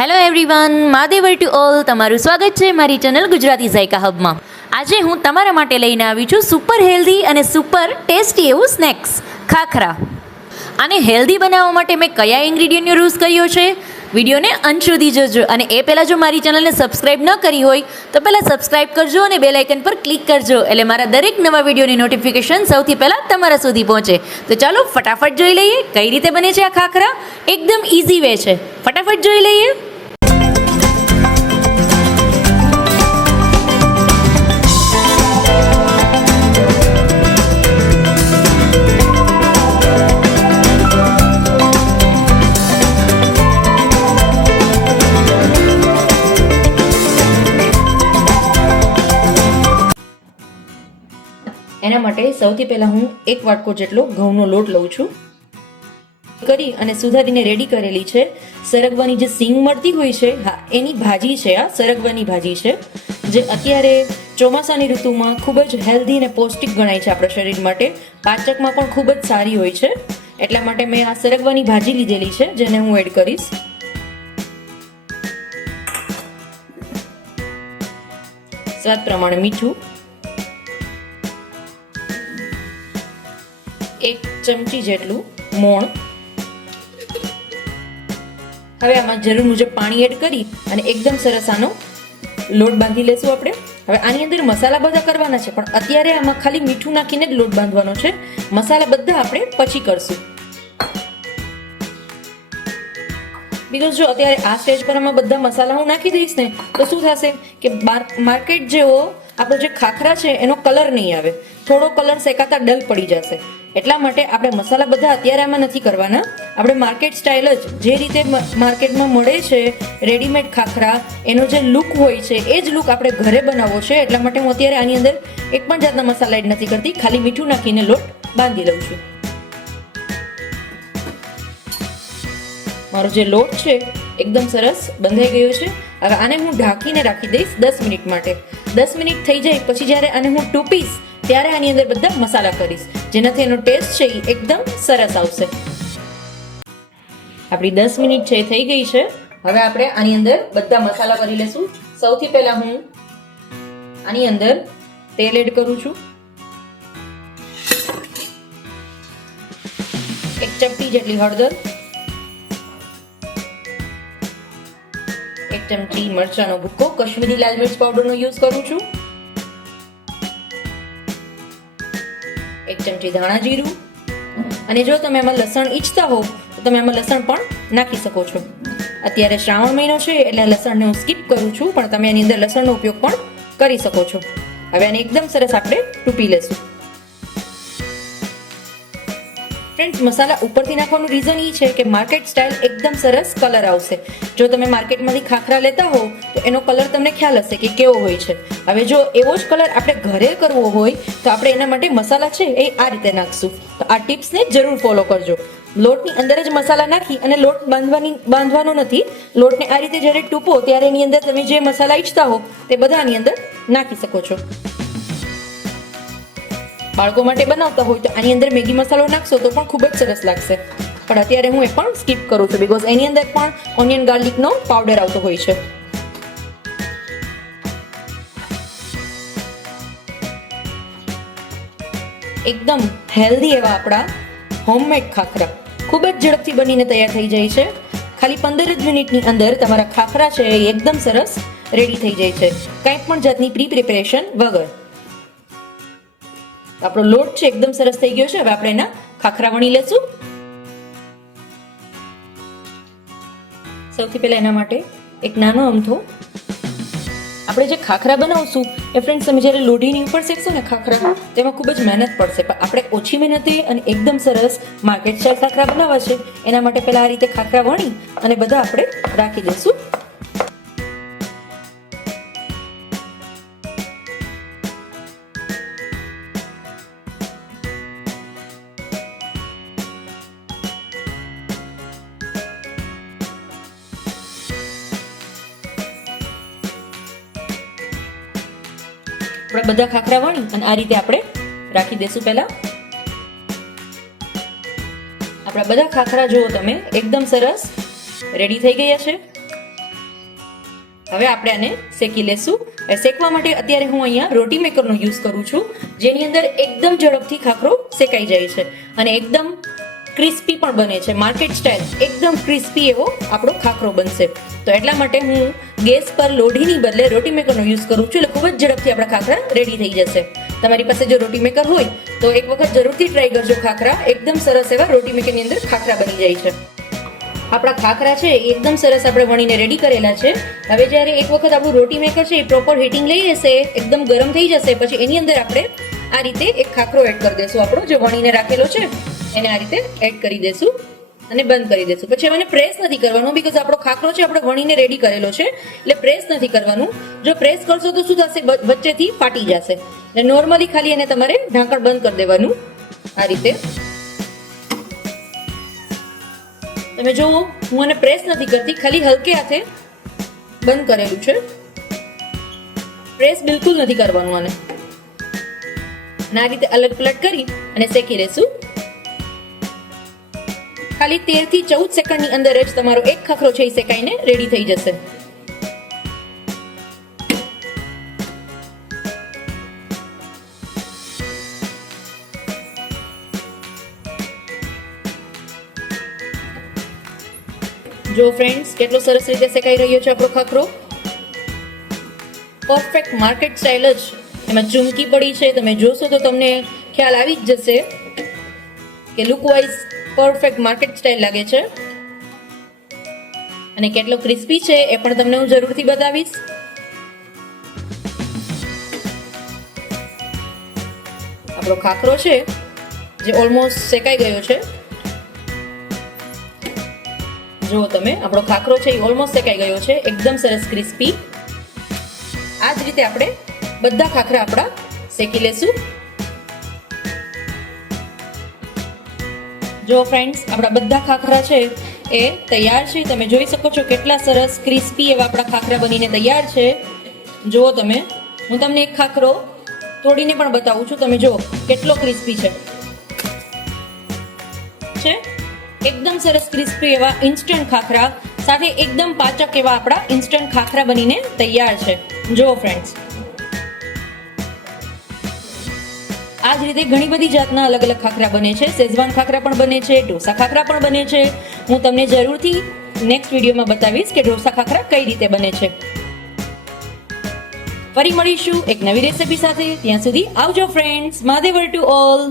Hello everyone, માદેવર to all. તમારું સ્વાગત છે મારી ચેનલ ગુજરાતી ઝાયકા હબમાં. આજે હું તમારા માટે લઈને આવી છું સુપર હેલ્ધી અને સુપર ટેસ્ટી એવું સ્નેક્સ ખાખરા. આને હેલ્ધી બનાવવા માટે મેં કયા ઇન્ગ્રીડિયન્ટનો યુઝ કર્યો છે, વિડીયોને અંત સુધી જોજો. અને એ પહેલાં જો મારી ચેનલને સબસ્ક્રાઈબ ન કરી હોય તો પહેલાં સબસ્ક્રાઈબ કરજો અને બેલ આઇકન પર ક્લિક કરજો, એટલે મારા દરેક નવા વિડીયોની નોટિફિકેશન સૌથી પહેલાં તમારા સુધી પહોંચે. તો ચાલો ફટાફટ જોઈ લઈએ કઈ રીતે બને છે આ ખાખરા. એકદમ ઇઝી વે છે, ફટાફટ જોઈ લઈએ. એના માટે સૌથી પહેલાં હું 1 વાટકો જેટલો ઘઉંનો લોટ લઉં છું. કરી અને સુધારીને રેડી કરેલી છે સરગવાની જે સિંગ મળતી હોય છે, હા એની ભાજી છે. આ સરગવાની ભાજી છે જે અત્યારે ચોમાસાની ઋતુમાં ખૂબ જ હેલ્ધી અને પૌષ્ટિક ગણાય છે આપણા શરીર માટે. પાચકમાં પણ ખૂબ જ સારી હોય છે, એટલા માટે મેં આ સરગવાની ભાજી લીધેલી છે જેને હું એડ કરીશ. સ્વાદ પ્રમાણે મીઠું, 1 ચમચી જેટલું મોણ. હવે આમાં જરૂર મુજબ પાણી એડ કરી અને એકદમ સરસ આનો લોટ બાંધી લેશું આપણે. હવે આની અંદર મસાલા બધા કરવાના છે, પણ અત્યારે આમાં ખાલી મીઠું નાખીને જ લોટ બાંધવાનો છે. મસાલા બધા આપણે પછી કરશું. બીકોઝ જો અત્યારે આ સ્ટેજ પર આમાં બધા મસાલા હું નાખી દઈશ ને તો શું થશે કે માર્કેટ જેવો આપણો જે ખાખરા છે એનો કલર નહીં આવે, થોડો કલર શેકાતા ડલ પડી જશે. એટલા માટે આપણે મસાલા બધા અત્યારે આમાં નથી કરવાના. આપણે માર્કેટ સ્ટાઇલ જ જે રીતે માર્કેટમાં મળે છે રેડીમેડ ખાખરા, એનો જે લુક હોય છે એ જ લુક આપણે ઘરે બનાવવો છે. એટલા માટે હું અત્યારે આની અંદર એક પણ જાતના મસાલા એડ નથી કરતી, ખાલી મીઠું નાખીને લોટ બાંધી લઉં છું. મારો જે લોટ છે એકદમ સરસ બંધાઈ ગયો છે. હવે આને હું ઢાંકીને રાખી દઈશ 10 મિનિટ માટે. 10 મિનિટ થઈ જાય પછી જ્યારે આને હું ટૂપીશ ત્યારે આની અંદર બધા મસાલા કરીશ, જેનાથી એનો ટેસ્ટ છે એ એકદમ સરસ આવશે. આપણી 10 મિનિટ છે થઈ ગઈ છે. હવે આપણે આની અંદર બધા મસાલા કરી લેશું. સૌથી પહેલા હું આની અંદર તેલ એડ કરું છું. 1 ચમચી જેટલી હળદર, 1 ચમચી મરચાનો ભૂકો, કશ્મીરી લાલ મિર્ચ પાવડરનો યુઝ કરું છું. 1 ચમચી ધાણા જીરું. અને જો તમે એમાં લસણ ઈચ્છતા હો તો તમે એમાં લસણ પણ નાખી શકો છો. અત્યારે શ્રાવણ મહિનો છે એટલે લસણને હું સ્કીપ કરું છું, પણ તમે એની અંદર લસણનો ઉપયોગ પણ કરી શકો છો. હવે આને એકદમ સરસ આપણે ટૂપી લેશું. ફ્રેન્ડ્સ, મસાલા ઉપરથી નાખવાનું રીઝન એ છે કે માર્કેટ સ્ટાઇલ એકદમ સરસ કલર આવશે. જો તમે માર્કેટમાંથી ખાખરા લેતા હો તો એનો કલર તમને ખ્યાલ હશે કે કેવો હોય છે. હવે જો એવો જ કલર આપણે ઘરે કરવો હોય તો આપણે એના માટે મસાલા છે એ આ રીતે નાખશું. તો આ ટિપ્સને જરૂર ફોલો કરજો. લોટની અંદર જ મસાલા નાખી અને લોટ બાંધવાનો નથી. લોટને આ રીતે જ્યારે ટૂપો ત્યારે એની અંદર તમે જે મસાલા ઈચ્છતા હો તે બધા આની અંદર નાખી શકો છો. બાળકો માટે બનાવતા હોય તો આની અંદર મેગી મસાલો નાખશો તો પણ ખૂબ જ સરસ લાગશે, પણ અત્યારે હું એ પણ સ્કીપ કરું છું બીકોઝ એની અંદર પણ ઓનિયન ગાર્લિકનો પાવડર આવતો હોય છે. એકદમ હેલ્ધી એવા આપણા હોમમેડ ખાખરા ખૂબ જ ઝડપથી બનીને તૈયાર થઈ જાય છે. ખાલી 15 જ મિનિટની અંદર તમારા ખાખરા છે એ એકદમ સરસ રેડી થઈ જાય છે, કંઈ પણ જાતની પ્રિપરેશન વગર. આપણો લોટ છે એકદમ સરસ થઈ ગયો છે. હવે આપણે એના ખાખરા વણી લેશું. સૌથી પહેલા એના માટે એક નાનો અમથો આપણે જે ખાખરા બનાવશું એ ફ્રેન્ડ્સ તમે જ્યારે લોઢીની ઉપર શેકશો ને ખાખરા, તેમાં ખૂબ જ મહેનત પડશે, પણ આપણે ઓછી મહેનતે અને એકદમ સરસ માર્કેટ સ્ટાઇલ ખાખરા બનાવવા છે. એના માટે પહેલા આ રીતે ખાખરા વણી અને બધા આપણે રાખી દઈશું. આપણે બધા ખાખરા વણી અને આ રીતે આપણે રાખી દઈશું. પહેલા આપણા બધા ખાખરા જુઓ તમે એકદમ સરસ રેડી થઈ ગયા છે. હવે આપણે આને શેકી લેશું. શેકવા માટે અત્યારે હું અહીંયા રોટી મેકરનો યુઝ કરું છું, જેની અંદર એકદમ ઝડપથી ખાખરો શેકાઈ જાય છે અને એકદમ ક્રિસ્પી પણ બને છે. માર્કેટ સ્ટાઇલ એકદમ ક્રિસ્પી એવો આપણો ખાખરો બનશે. તો એટલા માટે હું ગેસ પર લોઢીની બદલે રોટી મેકરનો યુઝ કરું છું, એટલે ખૂબ જ ઝડપથી આપણા ખાખરા રેડી થઈ જશે. તમારી પાસે જો રોટી મેકર હોય તો એક વખત જરૂરથી ટ્રાય કરજો. ખાખરા એકદમ સરસ એવા રોટી મેકરની અંદર ખાખરા બની જાય છે. આપણા ખાખરા છે એ એકદમ સરસ આપણે વણીને રેડી કરેલા છે. હવે જ્યારે એક વખત આપણું રોટી મેકર છે એ પ્રોપર હીટિંગ લઈ લેશે, એકદમ ગરમ થઈ જશે, પછી એની અંદર આપણે આ રીતે એક ખાખરો એડ કરી દેશું. આપણો જે વણીને રાખેલો છે એને આ રીતે એડ કરી દેશું અને બંધ કરી દેશું. પછી મને પ્રેસ નથી કરવાનું, બીકોઝ આપણો ખાખરો છે આપણે વણીને રેડી કરેલો છે, એટલે પ્રેસ નથી કરવાનું. જો પ્રેસ કરશો તો શું થશે, વચ્ચેથી ફાટી જશે. એટલે નોર્મલી ખાલી એને તમારે ઢાંકણ બંધ કરી દેવાનું આ રીતે. તમે જુઓ, હું આને પ્રેસ નથી કરતી, ખાલી હલકે હાથે બંધ કરેલું છે. પ્રેસ બિલકુલ નથી કરવાનું આને. આ રીતે અલગ પલટ કરી અને શેકી લેશું. ખાલી 13 થી 14 સેકન્ડની અંદર જ તમારો એક ખાખરો છે એ શેકાઈને રેડી થઈ જશે. જો ફ્રેન્ડ્સ, કેટલો સરસ રીતે શેકાઈ રહ્યો છે આપણો ખાખરો. પરફેક્ટ માર્કેટ સ્ટાઇલ જ એમાં ચૂમકી પડી છે. તમે જોશો તો તમને ખ્યાલ આવી જ જશે કે look wise perfect market style લાગે છે. અને કેટલો ક્રિસ્પી છે એ પણ તમને હું જરૂરથી બતાવીશ. આપણો ખાખરો છે જે ઓલમોસ્ટ શેકાઈ ગયો છે. જો તમે, આપણો ખાખરો છે એ ઓલમોસ્ટ શેકાઈ ગયો છે, એકદમ સરસ ક્રિસ્પી. આ જ રીતે આપણે બધા ખાખરા આપણા શેકી લેશું. જો ફ્રેન્ડ્સ, આપણા બધા ખાખરા છે એ તૈયાર છે. તમે જોઈ શકો છો કેટલા સરસ ક્રિસ્પી એવા આપણા ખાખરા બનીને તૈયાર છે. જુઓ તમે, હું તમને એક ખાખરો તોડીને પણ બતાવું છું. તમે જુઓ કેટલો ક્રિસ્પી છે. એકદમ સરસ ક્રિસ્પી એવા ઇન્સ્ટન્ટ ખાખરા સાથે એકદમ પાચક એવા આપણા ઇન્સ્ટન્ટ ખાખરા બનીને તૈયાર છે. જુઓ ફ્રેન્ડ્સ, આ જ રીતે ઘણી બધી જાતના અલગ અલગ ખાખરા બને છે. શેઝવાન ખાખરા પણ બને છે, ઢોસા ખાખરા પણ બને છે. હું તમને જરૂરથી નેક્સ્ટ વિડીયોમાં બતાવીશ કે ઢોસા ખાખરા કઈ રીતે બને છે. ફરી મળીશું એક નવી રેસીપી સાથે. ત્યાં સુધી આવજો ફ્રેન્ડ્સ. મહાદેવર to all.